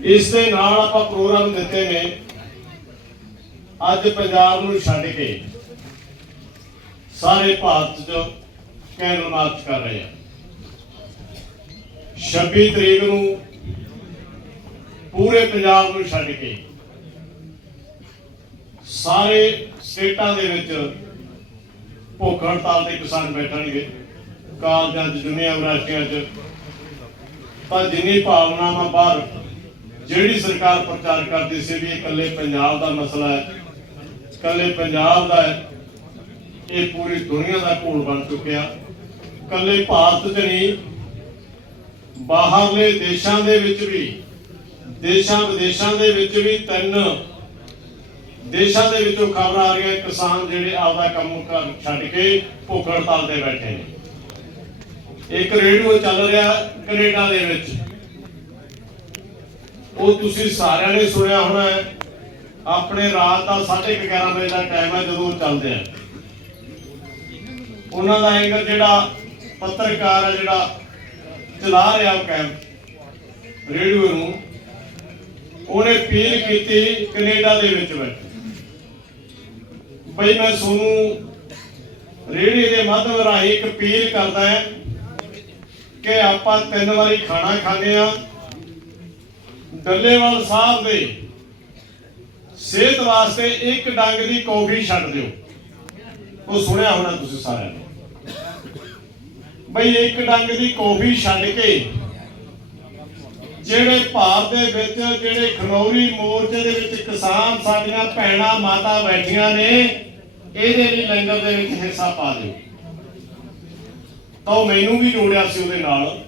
ਇਸ ਦੇ ਨਾਲ ਆਪਾਂ ਪ੍ਰੋਗਰਾਮ ਦਿੱਤੇ ਨੇ। ਅੱਜ ਪੰਜਾਬ ਨੂੰ ਛੱਡ ਕੇ ਸਾਰੇ ਭਾਰਤ 'ਚ ਕੈਂਡਲ ਮਾਰਚ ਕਰ ਰਹੇ ਆ। 26 ਤਰੀਕ ਨੂੰ ਪੂਰੇ ਪੰਜਾਬ ਨੂੰ ਛੱਡ ਕੇ ਸਾਰੇ ਸਟੇਟਾਂ ਦੇ ਵਿੱਚ ਭੁੱਖ ਹੜਤਾਲ ਤੇ ਕਿਸਾਨ ਬੈਠਣਗੇ। ਕਾਲਜਾਂ 'ਚ ਦੁਨੀਆ ਯੂਨੀਵਰਸਿਟੀਆਂ 'ਚ ਤਾਂ ਜਿੰਨੀ ਭਾਵਨਾਵਾਂ ਬਾਹਰ ਜਿਹੜੀ ਸਰਕਾਰ ਪ੍ਰਚਾਰ ਕਰਦੀ ਸੀ ਵੀ ਇਹ ਇਕੱਲੇ ਪੰਜਾਬ ਦਾ ਮਸਲਾ ਹੈ, ਇਕੱਲੇ ਪੰਜਾਬ ਦਾ ਹੈ, ਇਹ ਪੂਰੀ ਦੁਨੀਆ ਦਾ ਘੋਲ ਬਣ ਚੁੱਕਿਆ। ਇਕੱਲੇ ਭਾਰਤ 'ਚ ਨਹੀਂ, ਬਾਹਰਲੇ ਦੇਸ਼ਾਂ ਦੇ ਵਿੱਚ ਵੀ, ਦੇਸ਼ਾਂ ਵਿਦੇਸ਼ਾਂ ਦੇ ਵਿੱਚ ਵੀ ਤਿੰਨ ਦੇਸ਼ਾਂ ਦੇ ਵਿੱਚੋਂ ਖਬਰ ਆ ਰਹੀਆਂ, ਕਿਸਾਨ ਜਿਹੜੇ ਆਪਦਾ ਕੰਮ ਕਰ ਛੱਡ ਕੇ ਭੁੱਖ ਹੜਤਾਲ ਤੇ ਬੈਠੇ ਨੇ। ਇੱਕ ਰੇਡੀਓ ਚੱਲ ਰਿਹਾ ਕੈਨੇਡਾ ਦੇ ਵਿੱਚ। ਉਹ ਤੁਸੀਂ ਸਾਰਿਆਂ ਨੇ ਸੁਣਿਆ ਹੋਣਾ ਹੈ। ਆਪਣੇ ਰਾਤ ਦਾ 11:30 ਵਜੇ ਦਾ ਟਾਈਮ ਹੈ, ਜਦੋਂ ਚੱਲਦੇ ਆ। ਉਹਨਾਂ ਦਾ ਐਂਗਰ ਜਿਹੜਾ ਪੱਤਰਕਾਰ ਹੈ ਜਿਹੜਾ ਚਲਾ ਰਿਹਾ ਉਹ ਕੈਂਪ ਰੇਡੀਓ ਨੂੰ, ਉਹਨੇ ਅਪੀਲ ਕੀਤੀ ਕੈਨੇਡਾ ਦੇ ਵਿੱਚ ਬੈਠੇ ਬਈ ਮੈਂ ਤੁਹਾਨੂੰ ਰੇਡੀਓ ਦੇ ਮਾਧਿਅਮ ਰਾਹੀਂ ਇੱਕ ਅਪੀਲ ਕਰਦਾ ਹਾਂ ਕਿ ਆਪਾਂ ਤਿੰਨ ਵਾਰੀ ਖਾਣਾ ਖਾਂਦੇ ਆ ਡੱਲੇਵਾਲ ਸਾਹਿਬ ਦੇ ਸਿਹਤ ਵਾਸਤੇ ਇੱਕ ਡੰਗ ਦੀ ਕੌਫੀ ਛੱਡ ਦਿਓ। ਉਹ ਸੁਣਿਆ ਹੋਣਾ ਤੁਸੀਂ ਸਾਰਿਆਂ ਨੇ। ਬਈ ਇੱਕ ਡੰਗ ਦੀ ਕੌਫੀ ਛੱਡ ਕੇ ਜਿਹੜੇ ਭਾਰਤ ਦੇ ਵਿੱਚ, ਜਿਹੜੇ ਖਨੌਰੀ ਮੋਰਚੇ ਦੇ ਵਿੱਚ ਕਿਸਾਨ ਸਾਡੀਆਂ ਭੈਣਾਂ, ਮਾਤਾ ਬੈਠੀਆਂ ਨੇ, ਇਹਦੇ ਲਈ ਲੰਗਰ ਦੇ ਵਿੱਚ ਹਿੱਸਾ ਪਾ ਦਿਓ। ਤਾਂ ਉਹ ਮੈਨੂੰ ਵੀ ਜੋੜਿਆ ਸੀ ਉਹਦੇ ਨਾਲ।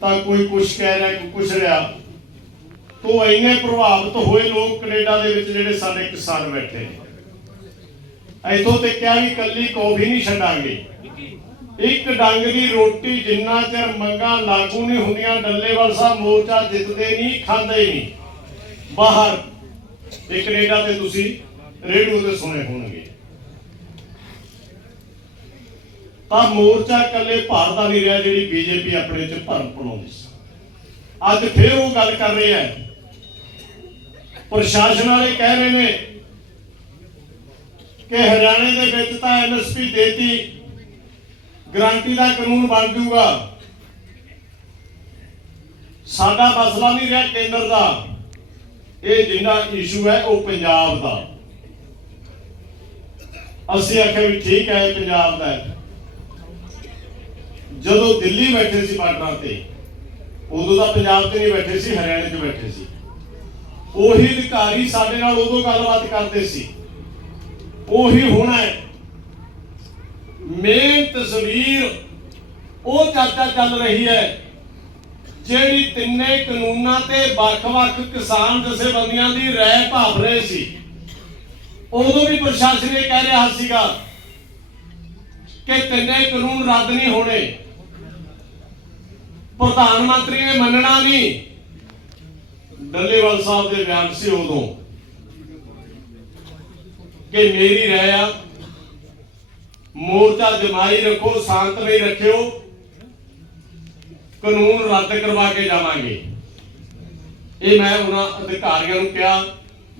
ਤਾਂ ਕੋਈ ਕੁਛ ਕਹਿ ਰਿਹਾ, ਕੋਈ ਕੁਛ ਰਿਹਾ। ਤੋਂ ਇੰਨੇ ਪ੍ਰਭਾਵਿਤ ਹੋਏ ਲੋਕ ਕੈਨੇਡਾ ਦੇ ਵਿੱਚ ਜਿਹੜੇ ਸਾਡੇ ਕਿਸਾਨ ਬੈਠੇ ਨੇ। ਇਥੋਂ ਤੇ ਕਿਹਾ ਵੀ ਕੱਲੀ ਕੌਫੀ ਨਹੀਂ ਛੱਡਾਂਗੇ। ਇੱਕ ਡੰਗ ਦੀ ਰੋਟੀ ਜਿੰਨਾ ਚਿਰ ਮੰਗਾਂ ਲਾਗੂ ਨਹੀਂ ਹੁੰਦੀਆਂ, ਡੱਲੇਵਾਲ ਸਾਹਿਬ ਮੋਰਚਾ ਜਿੱਤਦੇ ਨਹੀਂ, ਖਾਂਦੇ ਹੀ ਨਹੀਂ। ਬਾਹਰ, ਇਹ ਕੈਨੇਡਾ ਤੇ ਤੁਸੀਂ ਰੇਡੀਓ ਤੇ ਸੁਣੇ ਹੋਣਗੇ। ਤਾਂ ਮੋਰਚਾ ਇਕੱਲੇ ਭਾਰਤ ਦਾ ਨਹੀਂ ਰਿਹਾ, ਜਿਹੜੀ ਬੀਜੇਪੀ ਆਪਣੇ ਚ ਭਰਮ ਪਣਾਉਂਦੀ ਸੀ। ਅੱਜ ਫੇਰ ਉਹ ਗੱਲ ਕਰ ਰਿਹਾ ਆ। ਪ੍ਰਸ਼ਾਸਨ ਵਾਲੇ ਕਹਿ ਰਹੇ ਨੇ ਕਿ ਹਰਿਆਣੇ ਦੇ ਵਿੱਚ ਤਾਂ ਐਮਐਸਪੀ ਦੇਤੀ, ਗਰੰਟੀ ਦਾ ਕਾਨੂੰਨ ਬਣ ਜੂਗਾ ਸਾਡਾ ਮਸਲਾ ਨਹੀਂ ਰਿਹਾ ਕੇਂਦਰ ਦਾ। ਇਹ ਜਿੰਨਾ ਇਸ਼ੂ ਹੈ, ਉਹ ਪੰਜਾਬ ਦਾ। ਅਸੀਂ ਆਖਿਆ ਵੀ ਠੀਕ ਹੈ, ਇਹ ਪੰਜਾਬ ਦਾ ਜਦੋਂ ਦਿੱਲੀ ਬੈਠੇ ਸੀ ਬਾਰਡਰਾਂ ਤੇ, ਉਦੋਂ ਤਾਂ ਪੰਜਾਬ ਤੇ ਨਹੀਂ ਬੈਠੇ ਸੀ, ਹਰਿਆਣੇ 'ਚ ਬੈਠੇ ਸੀ। ਉਹੀ ਅਧਿਕਾਰੀ ਸਾਡੇ ਨਾਲ ਉਦੋਂ ਗੱਲਬਾਤ ਕਰਦੇ ਸੀ। ਉਹੀ ਹੋਣਾ ਹੈ। ਮੇਨ ਤਸਵੀਰ ਉਹ ਚਰਚਾ ਚੱਲ ਰਹੀ ਹੈ, ਜਿਹੜੀ ਤਿੰਨੇ ਕਾਨੂੰਨਾਂ ਤੇ ਵੱਖ-ਵੱਖ ਕਿਸਾਨ ਜਥੇਬੰਦੀਆਂ ਦੀ ਰਾਏ ਭਾਪ ਰਹੇ ਸੀ। ਉਦੋਂ ਵੀ ਪ੍ਰਸ਼ਾਸਨ ਇਹ ਕਹਿ ਰਿਹਾ ਸੀਗਾ ਕਿ ਤਿੰਨੇ ਕਾਨੂੰਨ ਰੱਦ ਨਹੀਂ ਹੋਣੇ। ਪ੍ਰਧਾਨ ਮੰਤਰੀ ਨੇ ਮੰਨਣਾ ਨਹੀਂ। ਡੱਲੇਵਾਲ ਸਾਹਿਬ ਦੇ ਬਿਆਨ ਸੀ ਉਦੋਂ ਕਿ ਮੇਰੀ ਰਾਏ ਆ, ਮੋਰਚਾ ਜਮਾਈ ਰੱਖੋ ਸ਼ਾਂਤਮਈ ਰੱਖਿਓ, ਕਾਨੂੰਨ ਰੱਦ ਕਰਵਾ ਕੇ ਜਾਵਾਂਗੇ। ਇਹ ਮੈਂ ਉਹਨਾਂ ਅਧਿਕਾਰੀਆਂ ਨੂੰ ਕਿਹਾ,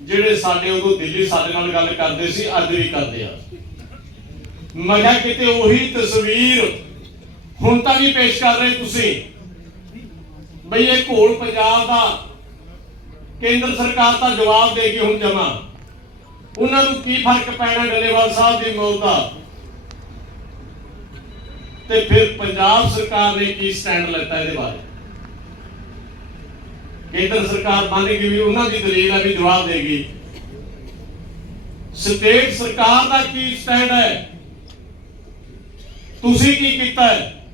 ਜਿਹੜੇ ਸਾਡੇ ਉਦੋਂ ਦਿੱਲੀ ਸਾਡੇ ਨਾਲ ਗੱਲ ਕਰਦੇ ਸੀ, ਅੱਜ ਵੀ ਕਰਦੇ ਆ। ਮੈਂ ਕਿਹਾ, ਕਿਤੇ ਉਹੀ ਤਸਵੀਰ ਹੁਣ ਤਾਂ ਨਹੀਂ ਪੇਸ਼ ਕਰ ਰਹੇ ਤੁਸੀਂ? ਬਈ ਇਹ ਘੋਲ ਪੰਜਾਬ ਦਾ ਕੇਂਦਰ ਸਰਕਾਰ ਤਾਂ ਜਵਾਬ ਦੇਗੀ ਹੁਣ ਜਮਾ। ਉਹਨਾਂ ਨੂੰ ਕੀ ਫ਼ਰਕ ਪੈਣਾ ਡੱਲੇਵਾਲ ਸਾਹਿਬ ਦੀ ਮੌਤ ਦਾ? ਤੇ ਫਿਰ ਪੰਜਾਬ ਸਰਕਾਰ ਨੇ ਕੀ ਸਟੈਂਡ ਲੈਤਾ ਇਹਦੇ ਬਾਰੇ? ਕੇਂਦਰ ਸਰਕਾਰ ਮੰਨ ਗਈ ਵੀ ਉਹਨਾਂ ਦੀ ਦਲੀਲ ਹੈ ਵੀ ਜਵਾਬ ਦੇਗੀ ਸਟੇਟ ਸਰਕਾਰ ਦਾ ਕੀ ਸਟੈਂਡ ਹੈ? ਤੁਸੀਂ ਕੀ ਕੀਤਾ ਹੈ?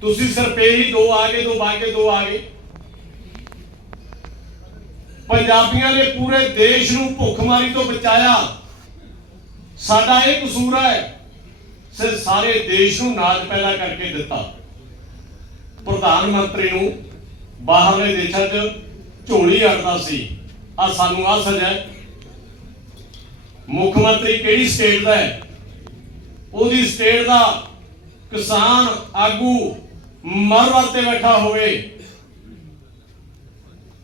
ਤੁਸੀਂ ਸਿਰਫ ਇਹੀ ਦੋ ਆ ਗਏ, ਦੋ ਬਾਗੇ, ਦੋ ਆ ਗਏ। ਪੰਜਾਬੀਆਂ ਨੇ ਪੂਰੇ ਦੇਸ਼ ਨੂੰ ਭੁੱਖਮਾਰੀ ਤੋਂ ਬਚਾਇਆ। ਸਾਡਾ ਇਹ ਕਸੂਰ ਹੈ ਸਿਰ ਸਾਰੇ ਦੇਸ਼ ਨੂੰ ਨਾਜ ਪੈਦਾ ਕਰਕੇ ਦਿੱਤਾ। ਪ੍ਰਧਾਨ ਮੰਤਰੀ ਨੂੰ ਬਾਹਰਲੇ ਦੇਸ਼ਾਂ 'ਚ ਝੋਲੀ ਅੜਦਾ ਸੀ। ਆ ਸਾਨੂੰ ਆ ਸਜ਼ਾ ਮੁੱਖ ਮੰਤਰੀ ਕਿਹੜੀ ਸਟੇਟ ਦਾ ਹੈ? ਉਹਦੀ ਸਟੇਟ ਦਾ ਕਿਸਾਨ ਆਗੂ ਮਰ ਵਰਤੇ ਬੈਠਾ ਹੋਵੇ।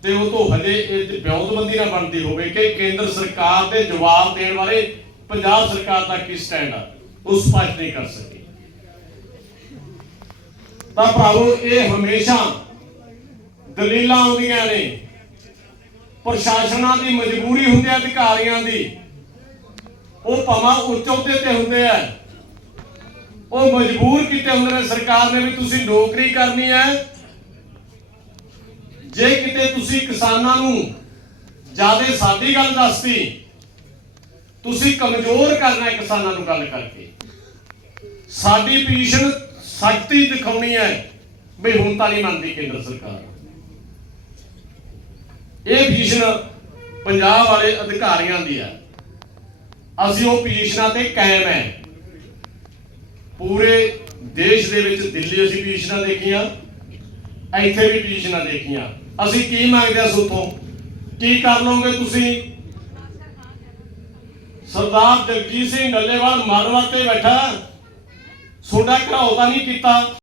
ਤੇ ਉਹ ਤੋਂ ਹਜੇ ਇਹ ਵਿਉਂਤਬੰਦੀ ਨਾ ਬਣਦੀ ਹੋਵੇ ਕਿ ਕੇਂਦਰ ਸਰਕਾਰ ਦੇ ਜਵਾਬ ਦੇਣ ਬਾਰੇ ਪੰਜਾਬ ਸਰਕਾਰ ਦਾ ਕੀ ਸਟੈਂਡ ਆ? ਉਹ ਸਪਸ਼ਟ ਨਹੀਂ ਕਰ ਸਕੀ। ਤਾਂ ਭਰਾਵੋ, ਇਹ ਹਮੇਸ਼ਾ ਦਲੀਲਾਂ ਆਉਂਦੀਆਂ ਨੇ, ਪ੍ਰਸ਼ਾਸਨਾਂ ਦੀ ਮਜਬੂਰੀ ਹੁੰਦੀ ਹੈ ਅਧਿਕਾਰੀਆਂ ਦੀ। ਉਹ ਭਾਵੇਂ ਉੱਚ ਅਹੁਦੇ ਤੇ ਹੁੰਦੇ ਆ। ਉਹ ਮਜਬੂਰ ਕੀਤੇ ਹੁੰਦੇ ਨੇ ਸਰਕਾਰ ਨੇ ਵੀ ਤੁਸੀਂ ਨੌਕਰੀ ਕਰਨੀ ਹੈ ਜੇ ਕਿਤੇ ਤੁਸੀਂ ਕਿਸਾਨਾਂ ਨੂੰ ਜ਼ਿਆਦਾ ਸਾਡੀ ਗੱਲ ਦੱਸਤੀ, ਤੁਸੀਂ ਕਮਜ਼ੋਰ ਕਰਨਾ ਹੈ ਕਿਸਾਨਾਂ ਨੂੰ ਗੱਲ ਕਰਕੇ। ਸਾਡੀ ਪੋਜੀਸ਼ਨ ਸਖਤੀ ਦਿਖਾਉਣੀ ਹੈ ਵੀ ਹੁਣ ਤਾਂ ਨਹੀਂ ਮੰਨਦੀ ਕੇਂਦਰ ਸਰਕਾਰ। ਇਹ ਪੋਜੀਸ਼ਨ ਪੰਜਾਬ ਵਾਲੇ ਅਧਿਕਾਰੀਆਂ ਦੀ ਹੈ। ਅਸੀਂ ਉਹ ਪੋਜੀਸ਼ਨਾਂ ਤੇ ਕਾਇਮ ਹੈ। ਪੂਰੇ ਦੇਸ਼ ਦੇ ਵਿੱਚ ਦਿੱਲੀ ਅਸੀਂ ਪੋਜੀਸ਼ਨਾਂ ਦੇਖੀਆਂ, ਇੱਥੇ ਵੀ ਪੋਜੀਸ਼ਨਾਂ ਦੇਖੀਆਂ। ਅਸੀਂ ਕੀ ਮੰਗਦੇ ਆ ਸੁਥੋਂ ਕੀ ਕਰ ਲਓਗੇ ਤੁਸੀਂ? ਸਰਦਾਰ ਜਗਜੀਤ ਸਿੰਘ ਡੱਲੇਵਾਲ ਮਰਨ ਤੇ ਬੈਠਾ। ਤੁਹਾਡਾ ਘਰਾਓ ਤਾਂ ਨਹੀਂ ਕੀਤਾ।